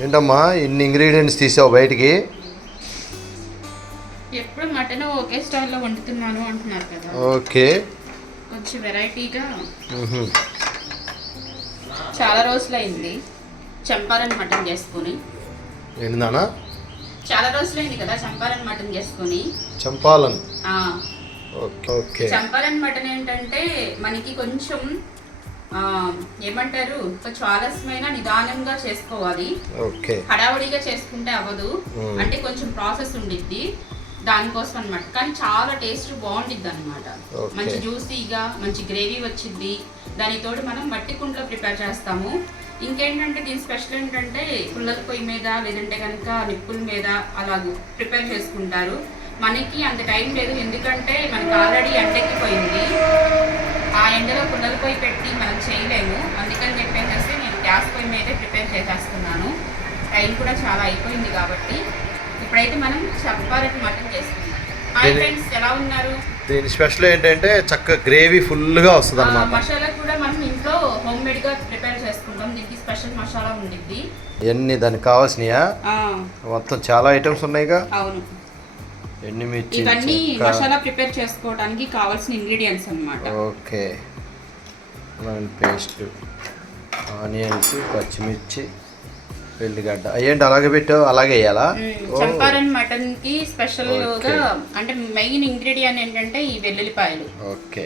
ఏంటమ్మా ఇన్ని ఇంగ్రీడియంట్స్ తీసావు బయటికి? ఎప్పుడు మటన్ ఒకే స్టైల్లో వండుతున్నాను అంటున్నారు కదా. ఓకే. కొంచెం వెరైటీగా. చాలా రోజులైంది చంపారన్ మటన్ చేసుకొని. ఏంటిదానా? చాలా రోజులైంది కదా చంపారన్ మటన్ చేసుకొని. Champaran. Okay okay. Champaran mutton ఏంటంటే మనకి కొంచెం ఏమంటారు? కొంచెం ఆలస్యమైన నిదానంగా చేసుకోవాలి. హడావుడిగా చేసుకుంటే అవ్వదు. అంటే కొంచెం ప్రాసెస్ ఉండిద్ది. దానికోసం అన్నమాట కానీ చాలా టేస్ట్ బాగుండిద్ది అనమాట. మంచి జ్యూసీగా మంచి గ్రేవీ వచ్చింది దానితోటి మనం మట్టి కుండలో ప్రిపేర్ చేస్తాము. ఇంకేంటంటే దీని స్పెషల్ ఏంటంటే పుల్లల పొయ్యి మీద లేదంటే కనుక నిప్పుల మీద అలా ప్రిపేర్ చేసుకుంటారు. మనకి అంత టైం లేదు. ఎందుకంటే మనకి ఆల్రెడీ ఎండెక్కిపోయింది. ఆ ఎండలో పుల్లల పొయ్యి పెట్టి మనం చేయలేము. అందుకని చెప్పేసి నేను గ్యాస్ పొయ్యి మీదే ప్రిపేర్ చేసేస్తున్నాను. టైం కూడా చాలా అయిపోయింది కాబట్టి ఇప్పుడైతే మనం చప్పారటి మటన్ చేసుకుందాం. హాయ్ ఇది- ఫ్రెండ్స్ ఎలా ఉన్నారు? దీని స్పెషల్ ఏంటంటే చక్క గ్రేవీ ఫుల్గా వస్తుంది ఆ, అనమాట మసాలా కూడా మనం ఇంట్లో హోమ్ మేడ్గా ప్రిపేర్ చేసుకుంటాం. దీనికి స్పెషల్ మసాలా ఉండిద్ది. ఎన్ని దానికి కావాల్సినయా? మొత్తం చాలా ఐటమ్స్ ఉన్నాయిగా? అవును. ఎండుమిర్చి ఇవన్నీ. మసాలా ప్రిపేర్ చేసుకోవడానికి కావాల్సిన ఇంగ్రీడియంట్స్ అన్నమాట. ఓకే. పేస్ట్ ఆనియన్స్ పచ్చిమిర్చి వెల్లిగడ్డ. ఏంటి అలాగే పెట్టావు? అలాగే వేయాలా? చంపారన్ మటన్కి స్పెషల్గా. అంటే మెయిన్ ఇంగ్రీడియంట్ ఏంటంటే ఈ వెల్లుల్లిపాయలు. ఓకే.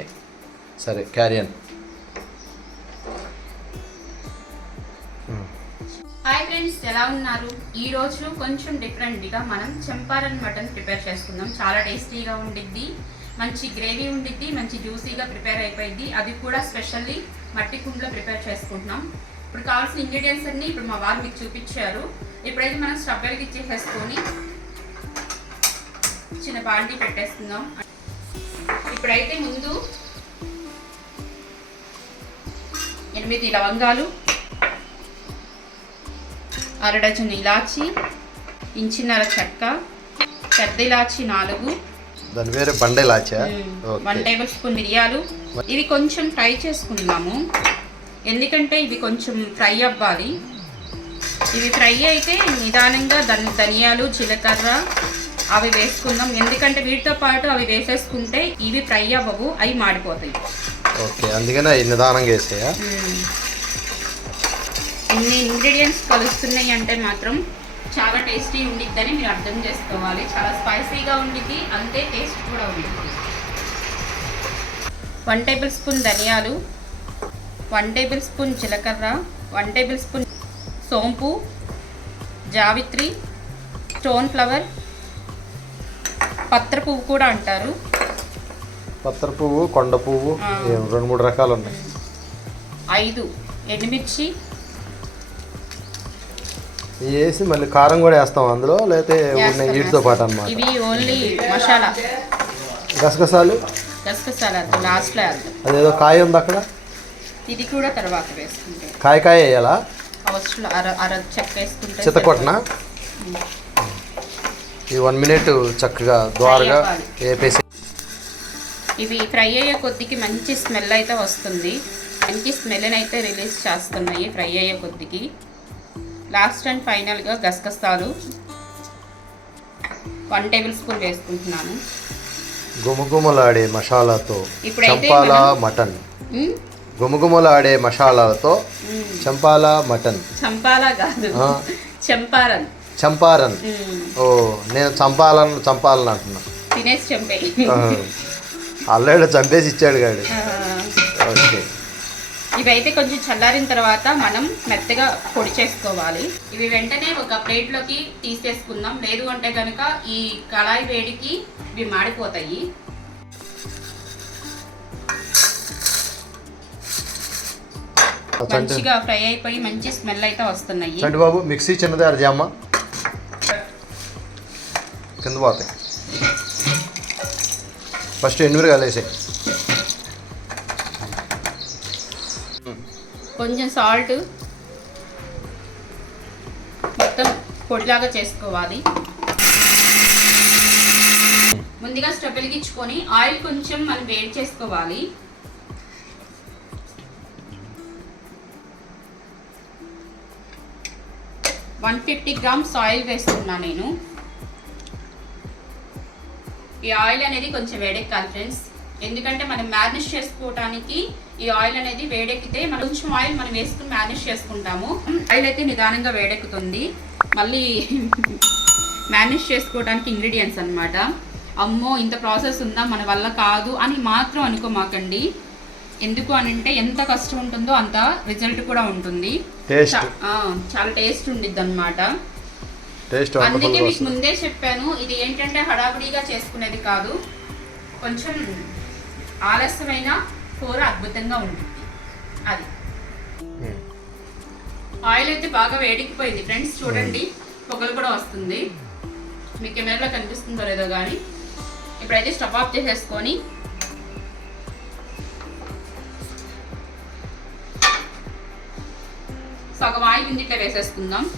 సరే క్యారియన్ హాయ్ ఫ్రెండ్స్ ఎలా ఉన్నారు? ఈ రోజు కొంచెం డిఫరెంట్గా మనం చంపారన్ మటన్ ప్రిపేర్ చేసుకుందాం. చాలా టేస్టీగా ఉండిద్ది మంచి గ్రేవీ ఉండిద్ది మంచి జ్యూసీగా ప్రిపేర్ అయిపోయింది అది కూడా స్పెషల్లీ మట్టి కుండలో ప్రిపేర్ చేసుకుంటున్నాం. ఇప్పుడు కావాల్సిన ఇంగ్రీడియంట్స్ అన్నీ ఇప్పుడు మా వారు మీకు చూపించారు. ఇప్పుడైతే మనం స్టవ్ వెలిగించేసేసుకొని చిన్న బాల్టీ పెట్టేసుకుందాం. ఇప్పుడైతే ముందు ఎనిమిది లవంగాలు అర డజన్ ఇలాచి ఇంచిన్నర చెక్క పెద్ద ఇలాచి నాలుగు. దాని వేరే బండేలాచా వన్ టేబుల్ స్పూన్ మిరియాలు. ఇవి కొంచెం ఫ్రై చేసుకుందాము. ఎందుకంటే ఇవి కొంచెం ఫ్రై అవ్వాలి. ఇవి ఫ్రై అయితే నిదానంగా ధన్ ధనియాలు జీలకర్ర అవి వేసుకుందాం. ఎందుకంటే వీటితో పాటు అవి వేసేసుకుంటే ఇవి ఫ్రై అవ్వవు అవి మాడిపోతాయి. ఓకే అందుకనే నిదానంగా వేసాయా. ఇన్ని ఇంగ్రీడియంట్స్ కలుస్తున్నాయి అంటే మాత్రం చాలా టేస్టీ ఉండిద్దని మీరు అర్థం చేసుకోవాలి. చాలా స్పైసీగా ఉండిద్ది అంతే టేస్ట్ కూడా ఉండిద్ది. వన్ టేబుల్ స్పూన్ ధనియాలు వన్ టేబుల్ స్పూన్ జీలకర్ర వన్ టేబుల్ స్పూన్ సోంపు జావిత్రి స్టోన్ ఫ్లవర్ పత్ర పువ్వు కూడా అంటారు. పత్ర పువ్వు కొండ పువ్వు రెండు మూడు రకాలు ఉన్నాయి. ఐదు ఎండుమిర్చి వేసి మళ్ళీ కారం కూడా వేస్తాం అందులో లేకపోతే ఉన్న వీటితో పాటు. అనమాట ఇవి ఓన్లీ మసాలా. గసగసాలు? గసగసాలు లాస్ట్లో అదేదో కాయ ఉంది అక్కడ? ఇది కూడా తర్వాత వేసుకుంటే. కాయ కాయ వేయాలా? అవసరం అర అర చెక్క వేసుకుంటే చిత్తకొట్టన ఈ వన్ మినిట్ చక్కగా ద్వారగా. వేపేసి ఇవి ఫ్రై అయ్యే కొద్దికి మంచి స్మెల్ అయితే వస్తుంది. మంచి స్మెల్ని అయితే రిలీజ్ చేస్తున్నాయి ఫ్రై అయ్యే కొద్దికి. లాస్ట్ అండ్ ఫైనల్గా గసగసాలు వన్ టేబుల్ స్పూన్ వేసుకుంటున్నాను. గుమగుమలాడే మసాలాతో చంపాలా మటన్? గుమగుమలాడే మసాలాలతో. చంపాలా మటన్. చంపాలా కాదు. చంపారన్. చంపారన్. ఓ నేను చంపాలని చంపాలని అంటున్నా. తినేసి చంపే అల్లాడు చంపేసి ఇచ్చాడు గాడు. ఇవైతే కొంచెం చల్లారిన తర్వాత మనం మెత్తగా పొడి చేసుకోవాలి. ఇవి వెంటనే ఒక ప్లేట్లోకి తీసేసుకుందాం. లేదు అంటే కనుక ఈ కళాయి వేడికి ఇవి మాడిపోతాయి. మంచిగా ఫ్రై అయిపోయి మంచి స్మెల్ అయితే వస్తున్నాయి. బాబు మిక్సీ చిన్నది అరజామ్మ కింద పోతాయి. ఫస్ట్ ఎనిమిది వేసాయి. కొంచెం సాల్ట్ మొత్తం పొడిలాగా చేసుకోవాలి. ముందుగా స్టవ్ వెలిగించుకొని ఆయిల్ కొంచెం మనం వేడి చేసుకోవాలి. వన్ ఫిఫ్టీ గ్రామ్స్ ఆయిల్ వేస్తున్నా నేను. ఈ ఆయిల్ అనేది కొంచెం వేడెక్కాలి ఫ్రెండ్స్. ఎందుకంటే మనం మ్యారినేట్ చేసుకోవడానికి ఈ ఆయిల్ అనేది వేడెక్కితే మనం కొంచెం ఆయిల్ మనం వేసుకుని మ్యారినేట్ చేసుకుంటాము. ఆయిల్ అయితే నిదానంగా వేడెక్కుతుంది. మళ్ళీ మ్యారినేట్ చేసుకోవడానికి ఇంగ్రీడియంట్స్ అన్నమాట. అమ్మో ఇంత ప్రాసెస్ ఉందా? మన వల్ల కాదు అని మాత్రం అనుకోమాకండి. ఎందుకు అని అంటే ఎంత కష్టం ఉంటుందో అంత రిజల్ట్ కూడా ఉంటుంది. చాలా టేస్ట్ ఉండిద్ది అనమాట అందుకే మీకు ముందే చెప్పాను ఇది ఏంటంటే హడావిడిగా చేసుకునేది కాదు. కొంచెం ఆలస్యమైన కూర అద్భుతంగా ఉంటుంది. అది. మ్మ్. ఆయిల్ అయితే బాగా వేడికిపోయింది ఫ్రెండ్స్ చూడండి. పొగలు కూడా వస్తుంది. మీ కెమెరాలో కనిపిస్తుందో లేదో కానీ ఇప్పుడైతే స్టవ్ ఆఫ్ చేసేసుకొని సగం ఆయిల్ ఇందిట్లో వేసేసుకుందాం.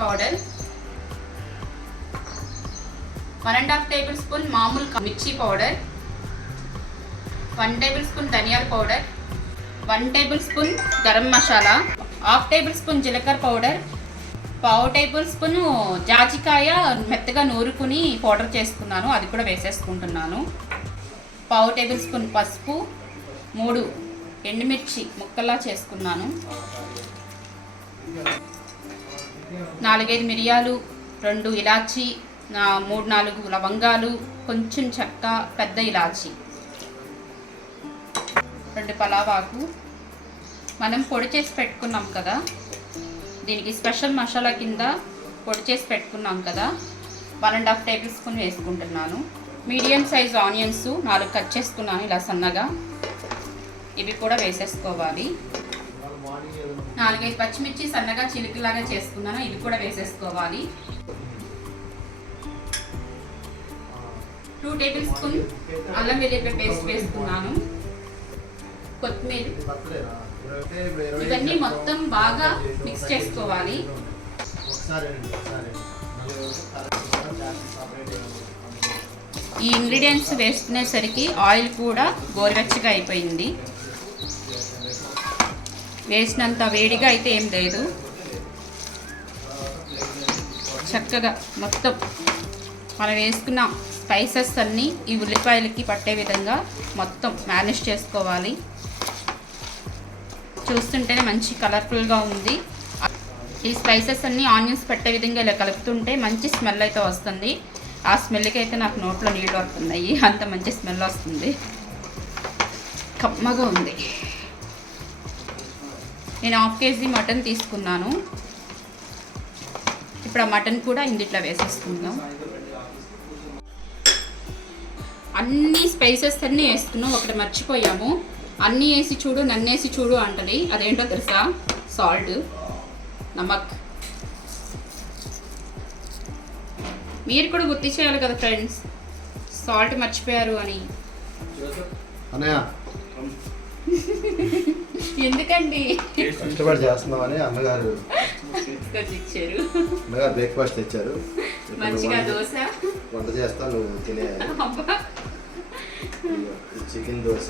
Powder one and half tablespoon మామూలు మిర్చి పౌడర్ వన్ టేబుల్ స్పూన్ ధనియాల powder one tablespoon garam masala half tablespoon జీలకర్ర పౌడర్ పావు టేబుల్ స్పూన్ జాజికాయ మెత్తగా నూరుకుని పౌడర్ చేసుకున్నాను. అది కూడా వేసేసుకుంటున్నాను. పావు టేబుల్ స్పూన్ పసుపు. మూడు ఎండుమిర్చి ముక్కల్లా చేసుకున్నాను. నాలుగైదు మిరియాలు రెండు ఇలాచి నా మూడు నాలుగు లవంగాలు కొంచెం చెక్క పెద్ద ఇలాచి. రెండు పలావాకు. మనం పొడి చేసి పెట్టుకున్నాం కదా? దీనికి స్పెషల్ మసాలా కింద పొడి చేసి పెట్టుకున్నాం కదా? One and half tablespoon వేసుకుంటున్నాను. మీడియం సైజ్ ఆనియన్స్ నాలుగు కట్ చేసుకున్నాను ఇలా సన్నగా. ఇవి కూడా వేసేసుకోవాలి. నాలుగైదు పచ్చిమిర్చి సన్నగా చిలుకలాగా చేసుకున్నాను. ఇది కూడా వేసేసుకోవాలి. టూ టేబుల్ స్పూన్ అల్లం వెల్లుల్లి పేస్ట్ వేసుకున్నాను. కొత్తిమీర. ఇవన్నీ మొత్తం బాగా మిక్స్ చేసుకోవాలి. ఈ ఇంగ్రీడియంట్స్ వేసుకునేసరికి ఆయిల్ కూడా గోరువెచ్చగా అయిపోయింది. వేసినంత వేడిగా అయితే ఏం లేదు. చక్కగా మొత్తం మనం వేసుకున్న స్పైసెస్ అన్నీ ఈ ఉల్లిపాయలకి పట్టే విధంగా మొత్తం మేనేజ్ చేసుకోవాలి. చూస్తుంటేనే మంచి కలర్ఫుల్గా ఉంది. ఈ స్పైసెస్ అన్నీ ఆనియన్స్ పట్టే విధంగా ఇలా కలుపుతుంటే మంచి స్మెల్ అయితే వస్తుంది. ఆ స్మెల్కి అయితే నాకు నోట్లో నీళ్ళు వస్తున్నాయి. అంత మంచి స్మెల్ వస్తుంది. కమ్మగా ఉంది. నేను హాఫ్ కేజీ మటన్ తీసుకున్నాను. ఇప్పుడు ఆ మటన్ కూడా ఇందిట్లో వేసేసుకుందాం. అన్ని స్పైసెస్ అన్నీ వేసుకున్నాం ఒకటి మర్చిపోయాము. అన్నీ వేసి చూడు నన్ను వేసి చూడు అంటది. అదేంటో తెలుసా? సాల్ట్ నమక్. మీరు కూడా గుర్తు చేయాలి కదా ఫ్రెండ్స్ సాల్ట్ మర్చిపోయారు అని. ఎందుకండి? కష్టపడి చేస్తున్నామని అన్నగారు కొంచెం ఇచ్చారు. అన్నగారు బ్రేక్ఫాస్ట్ తెచ్చారు. ఇప్పుడు మంచిగా దోశ? వంట చేస్తా నువ్వు తినే చికెన్ దోశ.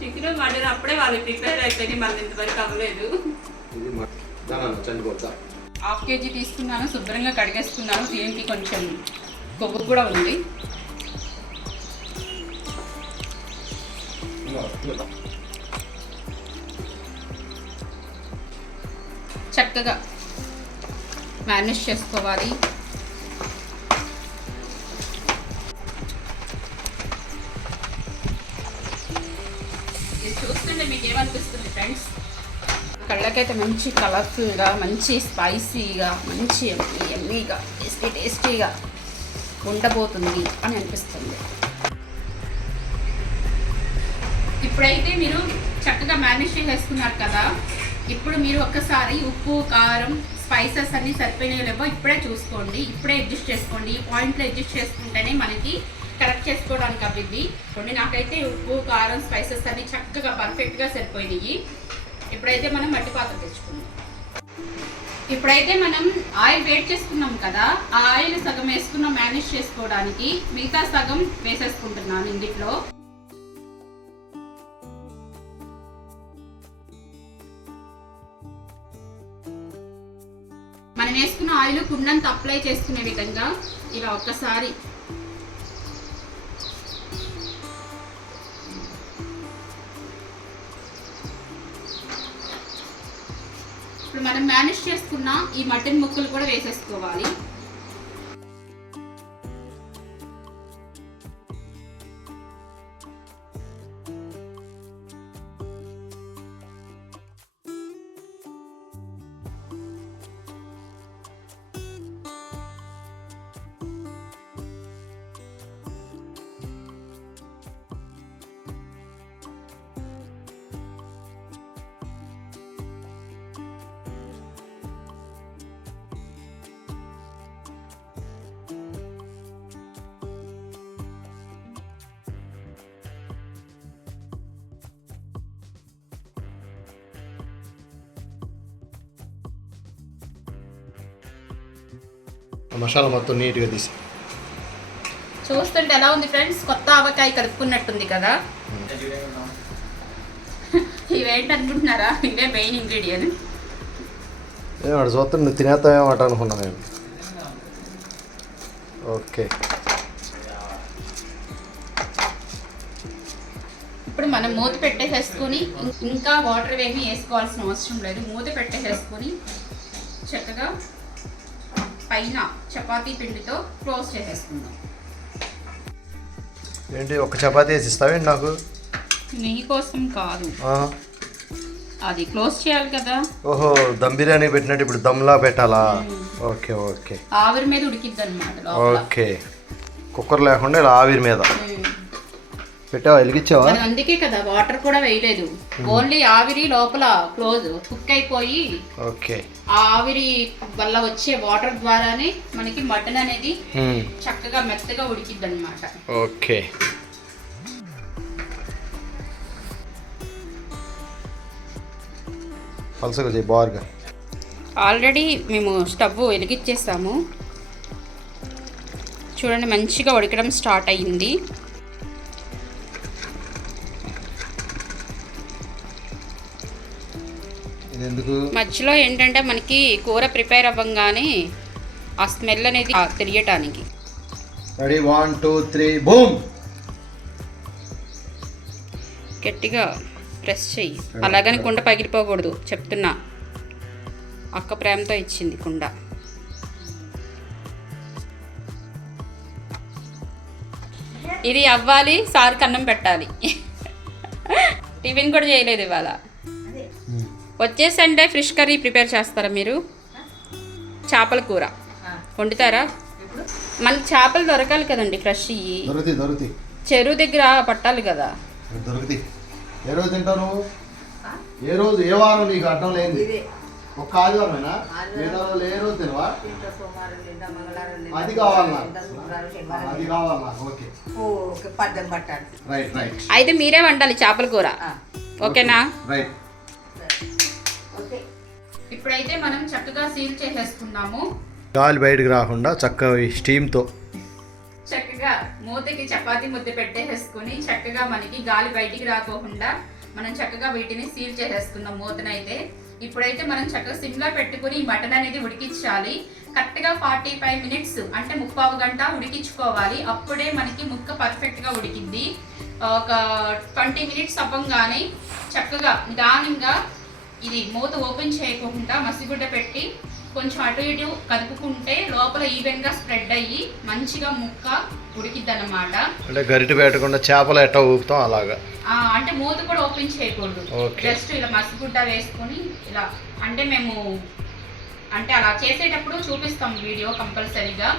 చికెన్ మటన్ అప్పుడే వాళ్ళు ప్రిపేర్ అయిపోయింది మళ్ళీ ఇంతవరకు అవ్వలేదు. ఇది చండిపోతా హాఫ్ కేజీ తీసుకున్నాను శుభ్రంగా కడిగేసుకున్నాను దీనికి కొంచెం కొవ్వు కూడా ఉంది. చక్కగా మేనేజ్ చేసుకోవాలి. ఇది చూస్తుంటే మీకు ఏమనిపిస్తుంది ఫ్రెండ్స్? కళ్ళకైతే మంచి కలర్ఫుల్గా మంచి స్పైసీగా మంచి ఎమ్మీగా టేస్టీ టేస్టీగా ఉండబోతుంది అని అనిపిస్తుంది. ఇప్పుడైతే మీరు చక్కగా మేనేజ్ చేసుకున్నారు కదా. ఇప్పుడు మీరు ఒక్కసారి ఉప్పు కారం స్పైసెస్ అన్నీ సరిపోయినాయో లేవో ఇప్పుడే చూసుకోండి. ఇప్పుడే అడ్జస్ట్ చేసుకోండి. ఈ పాయింట్లో అడ్జస్ట్ చేసుకుంటేనే మనకి కరెక్ట్ చేసుకోవడానికి అవ్వింది కొన్ని నాకైతే ఉప్పు కారం స్పైసెస్ అన్నీ చక్కగా పర్ఫెక్ట్గా సరిపోయినాయి. ఇప్పుడైతే మనం మట్టి పాత్ర తెచ్చుకుందాం. ఇప్పుడైతే మనం ఆయిల్ వేట్ చేసుకున్నాం కదా. ఆ ఆయిల్ సగం వేసుకున్నాం మేనేజ్ చేసుకోవడానికి మిగతా సగం వేసేసుకుంటున్నాను ఇందులో నేను వేసుకున్న ఆయిల్ కుండంత అప్లై చేసుకునే విధంగా ఇలా ఒక్కసారి. ఇప్పుడు మనం మేనేజ్ చేసుకున్న ఈ మటన్ ముక్కలు కూడా వేసేసుకోవాలి. మసాలా మొత్తం నీట్గా తీసి. చూస్తుంటే ఎలా ఉంది ఫ్రెండ్స్? కొత్త ఆవకాయ కలుపుకున్నట్టుంది కదా? ఇవేంటి అనుకుంటున్నారా ఇవే మెయిన్ ఇంగ్రీడియంట్. ఏమాడు చూస్తాను నువ్వు తినేస్తావేమాట అనుకున్నా నేను. ఓకే. ఇప్పుడు మనం మూత పెట్టేసేసుకొని ఇంకా వాటర్ ఏమీ వేసుకోవాల్సిన అవసరం లేదు. మూత పెట్టేసేసుకొని చక్కగా పైన చపాతీ పిండితో క్లోజ్ చేసేసుకుందాం. ఏంటి ఒక చపాతీ వేసి ఇస్తావేంటి నాకు? నెయ్యి కోసం కాదు. అది క్లోజ్ చేయాలి కదా. ఓహో దమ్ బిర్యానీ పెట్టినట్టు ఇప్పుడు దమ్లా పెట్టాలా? Okay okay. ఆవిరి మీద ఉడికిద్ది అనమాట ఓకే. కుక్కర్ లేకుండా ఇలా ఆవిరి మీద. పెట్టావా? వెలిగించావా? అందుకే కదా వాటర్ కూడా వేయలేదు. ఓన్లీ ఆవిరి లోపల క్లోజ్ కుక్ అయిపోయి ఓకే. ఆ ఆవిరి వల్ల వచ్చే వాటర్ ద్వారానే మనకి మటన్ అనేది చక్కగా మెత్తగా ఉడికిద్ది అనమాట ఓకే. పలసగా చేయి బారుగా. ఆల్రెడీ మేము స్టవ్ వెలిగించేసాము చూడండి మంచిగా ఉడకడం స్టార్ట్ అయ్యింది. మధ్యలో ఏంటంటే మనకి కూర ప్రిపేర్ అవ్వగానే ఆ స్మెల్ అనేది తెలియటానికి ready one two three boom గట్టిగా ప్రెస్ చెయ్యి. అలాగని కుండ పగిలిపోకూడదు. చెప్తున్నా. అక్క ప్రేమతో ఇచ్చింది కుండ. ఇది అవ్వాలి సార్ కన్నం పెట్టాలి. టిఫిన్ కూడా చేయలేదు ఇవాళ. వచ్చేసంటే ఫిష్ కర్రీ ప్రిపేర్ చేస్తారా మీరు? చేపల కూర. వండుతారా? మనకి చేపలు దొరకాలి కదండి ఫ్రెష్ చెరువు దగ్గర పట్టాలి కదా. దొరుకుతాయి. ఏ రోజు తింటావు ఏ రోజు ఏ వారం నీకు అడ్డం లేని ఒక్క ఆదివారమేనా మిగతా రోజులు ఏ రోజు తినవా? అది కావాలి నాకు అది కావాలి నాకు ఓకే. పద్దం పట్టాలి. Right right. అయితే మీరే వండాలి చేపల కూర. ఓకేనా? రైట్. ఇప్పుడైతే మనం చక్కగా సీల్ చేసేసుకున్నాము గాలి బయటకు రాకుండా చక్కగా ఈ స్టీమ్తో చక్కగా మూతకి చపాతీ ముద్ద పెట్టేసేసుకుని చక్కగా మనకి గాలి బయటికి రాకోకుండా మనం చక్కగా వీటిని సీల్ చేసేసుకుందాం మూతనైతే. ఇప్పుడైతే మనం చక్కగా సిమ్లో పెట్టుకుని ఈ మటన్ అనేది ఉడికించాలి. కరెక్ట్గా ఫార్టీ ఫైవ్ మినిట్స్ అంటే ముప్పావు గంట ఉడికించుకోవాలి. అప్పుడే మనకి ముక్క పర్ఫెక్ట్గా ఉడికింది. ఒక ట్వంటీ మినిట్స్ అవ్వంగానే చక్కగా నిదానంగా ఇది మూత ఓపెన్ చేయకుండా మసిగుడ్డ పెట్టి కొంచెం అటు ఇటు కదుపుకుంటే లోపల ఈవెన్గా స్ప్రెడ్ అయ్యి మంచిగా ముక్క ఉడికిద్ది అనమాట అంటే గరిటె పెట్టకుండా చేపలు ఎట్టా ఊపుతాం అలాగా? అంటే మూత కూడా ఓపెన్ చేయకూడదు. జస్ట్ ఇలా మసిగుడ్డ వేసుకొని ఇలా అంటే మేము అంటే అలా చేసేటప్పుడు చూపిస్తాం వీడియో కంపల్సరీగా.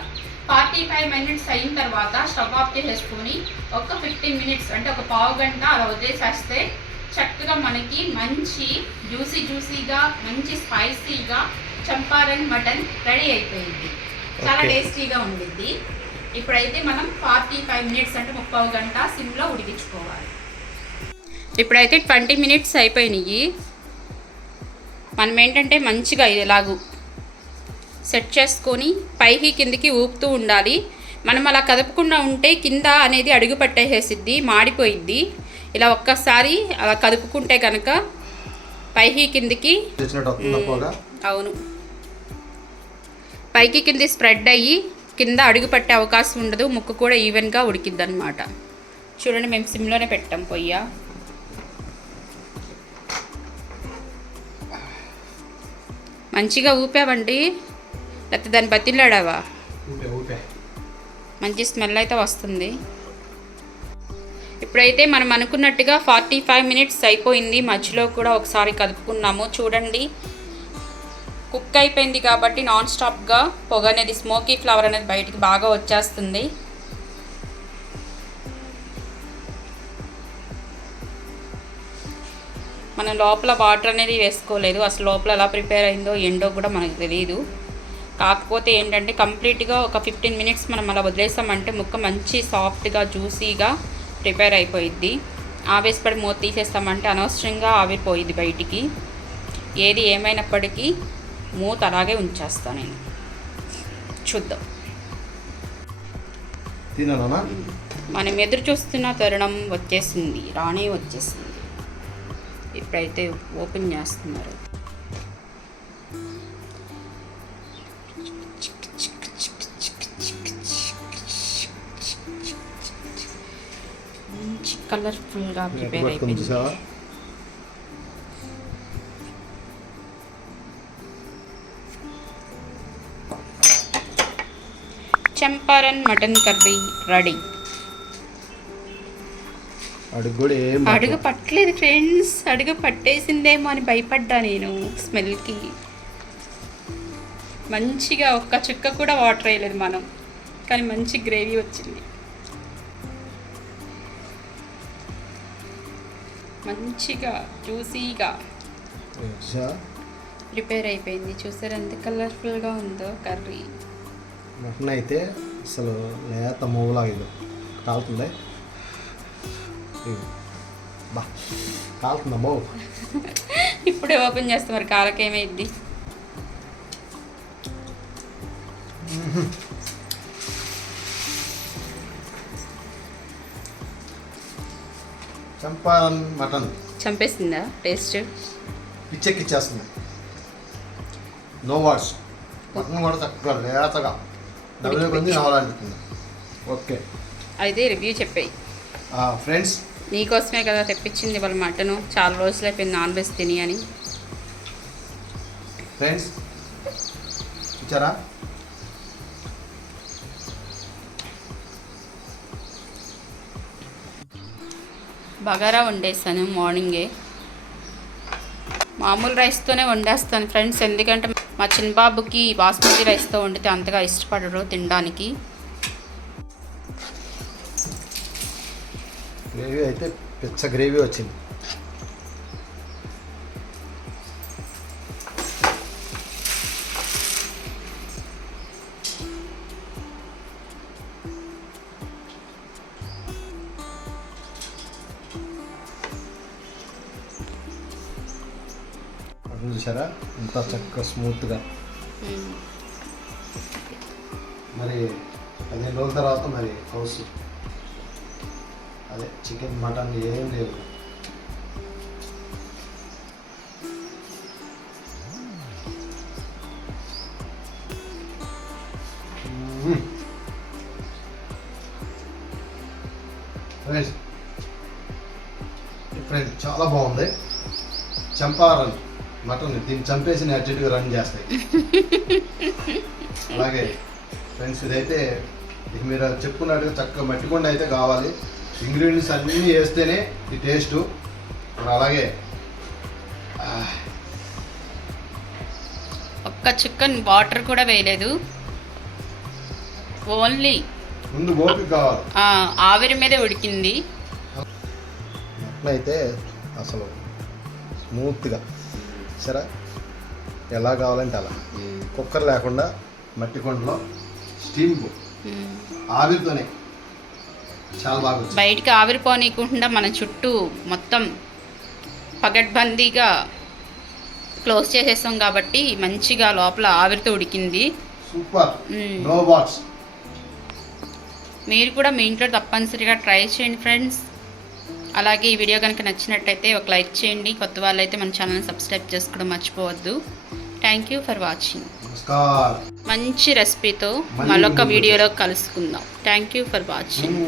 ఫార్టీ ఫైవ్ మినిట్స్ అయిన తర్వాత స్టవ్ ఆఫ్ చేసేసుకొని ఒక ఫిఫ్టీన్ మినిట్స్ అంటే ఒక పావు గంట అలా వదిలేసేస్తే చక్కగా మనకి మంచి జ్యూసీ జ్యూసీగా మంచి స్పైసీగా చంపారన్ మటన్ రెడీ అయిపోయింది. చాలా. టేస్టీగా ఉండిద్ది. ఇప్పుడైతే మనం ఫార్టీ ఫైవ్ మినిట్స్ అంటే ముప్పావు గంట సిమ్లో ఉడికించుకోవాలి. ఇప్పుడైతే ట్వంటీ మినిట్స్ అయిపోయినాయి. మనం ఏంటంటే మంచిగా ఇలాగు సెట్ చేసుకొని పైకి కిందికి ఊపుతూ ఉండాలి. మనం అలా కదపకుండా ఉంటే కింద అనేది అడుగు పట్టేసేసిద్ది మాడిపోయిద్ది. ఇలా ఒక్కసారి అలా కదుపుకుంటే కనుక పైకి కిందికి అవును. పైకి కింది స్ప్రెడ్ అయ్యి కింద అడుగు పట్టే అవకాశం ఉండదు ముక్క కూడా ఈవెన్గా ఉడికిద్ది అనమాట చూడండి మేము సిమ్లోనే పెట్టాం పొయ్య. మంచిగా ఊపావండి. లేకపోతే దాన్ని బతిలాడావా? మంచి స్మెల్ అయితే వస్తుంది. ఇప్పుడైతే మనం అనుకున్నట్టుగా ఫార్టీ ఫైవ్ మినిట్స్ అయిపోయింది. మధ్యలో కూడా ఒకసారి కలుపుకున్నాము చూడండి. కుక్ అయిపోయింది కాబట్టి నాన్ స్టాప్గా పొగ అనేది స్మోకీ ఫ్లవర్ అనేది బయటికి బాగా వచ్చేస్తుంది. మనం లోపల వాటర్ అనేది వేసుకోలేదు. అసలు లోపల ఎలా ప్రిపేర్ అయిందో ఏంటో కూడా మనకు తెలియదు కాకపోతే ఏంటంటే కంప్లీట్గా ఒక ఫిఫ్టీన్ మినిట్స్ మనం అలా వదిలేసామంటే ముక్క మంచి సాఫ్ట్గా జ్యూసీగా ప్రిపేర్ అయిపోయిద్ది. ఆవేశపడి మూత తీసేస్తామంటే అనవసరంగా ఆవిరిపోయిద్ది బయటికి. ఏది ఏమైనప్పటికీ మూత అలాగే ఉంచేస్తాను నేను. చూద్దాం. మనం ఎదురు చూస్తున్న తరుణం వచ్చేసింది. రానే వచ్చేసింది. ఇప్పుడైతే ఓపెన్ చేస్తున్నారు. కలర్ఫుల్గా ప్రిపేర్ అయిపోయింది. Champaran mutton curry ready. అడుగు పట్టలేదు ఫ్రెండ్స్. అడుగు పట్టేసిందేమో అని భయపడ్డా నేను స్మెల్కి. మంచిగా ఒక్క చుక్క కూడా వాటర్ వేయలేదు మనం. కానీ మంచి గ్రేవీ వచ్చింది. మంచిగా జ్యూసీగా? ప్రిపేర్ అయిపోయింది. చూసారు ఎంత కలర్ఫుల్గా ఉందో కర్రీ. మటన్ అయితే అసలు లేత మూవలాగా ఇది. కాలుతుంది. బా కాలుతుందా మో ఇప్పుడే ఓపెన్ చేస్తే మరి కాలకేమైద్ది? చంపారన్ మటన్. చంపేసిందా? టేస్ట్? పిచ్చెక్కిచ్చేస్తుంది. నో వాట్స్ మటన్ కూడా చక్కగా లేతగా. డబ్బులు కొంది కావాలనిపిస్తుంది. ఓకే. అయితే రివ్యూ చెప్పాయి. ఫ్రెండ్స్ నీకోసమే కదా తెప్పించింది వాళ్ళ మటను. చాలా రోజులు అయిపోయింది నాన్ వెజ్ తిని అని. ఫ్రెండ్స్ చూచారా? బగారా వండేసాను మార్నింగే. మామూలు రైస్తోనే వండేస్తాను ఫ్రెండ్స్ ఎందుకంటే మా చిన్నబాబుకి బాస్మతి రైస్తో వండితే అంతగా ఇష్టపడరు తినడానికి. గ్రేవీ అయితే పిచ్చ గ్రేవీ వచ్చింది. చూసారా ఇంత చక్కగా స్మూత్గా. మరి పదిహేను రోజుల తర్వాత మరి హౌస్. అదే చికెన్ మటన్ ఏం లేవు మ్మ్. ఫ్రెండ్స్ చాలా బాగుంది. చంపారన్. మటన్ దీన్ని చంపేసి అర్జెంటుగా రన్ చేస్తాయి. అలాగే ఫ్రెండ్స్ ఇదైతే మీరు చెప్పుకున్నట్టుగా చక్కగా మట్టికొండ అయితే కావాలి. ఇంగ్రీడియంట్స్ అన్నీ వేస్తేనే ఈ టేస్ట్ అలాగే ఒక్క చికెన్ వాటర్ కూడా వేయలేదు. ఓన్లీ ముందు ఓపిక కావాలి. ఆవిరి మీదే ఉడికింది. మటన్ అయితే అసలు స్మూత్గా సరే? ఎలా కావాలంటే అలా. కుక్కర్ లేకుండా మట్టి కొండలో స్టీమ్. ఆవిరితోనే. చాలా బాగా బయటికి ఆవిరిపోనీయకుండా మన చుట్టూ మొత్తం పగడ్బందీగా క్లోజ్ చేసేసాం కాబట్టి మంచిగా లోపల ఆవిరితో ఉడికింది. సూపర్. నో బాట్స్ మీరు కూడా మీ ఇంట్లో తప్పనిసరిగా ట్రై చేయండి ఫ్రెండ్స్. అలాగే ఈ వీడియో కనుక నచ్చినట్టయితే ఒక లైక్ చేయండి. కొత్త వాళ్ళైతే మన ఛానల్ని సబ్స్క్రైబ్ చేసుకోవడం మర్చిపోవద్దు. థ్యాంక్ యూ ఫర్ వాచింగ్ మంచి రెసిపీతో మరొక వీడియోలో కలుసుకుందాం. Thank you for watching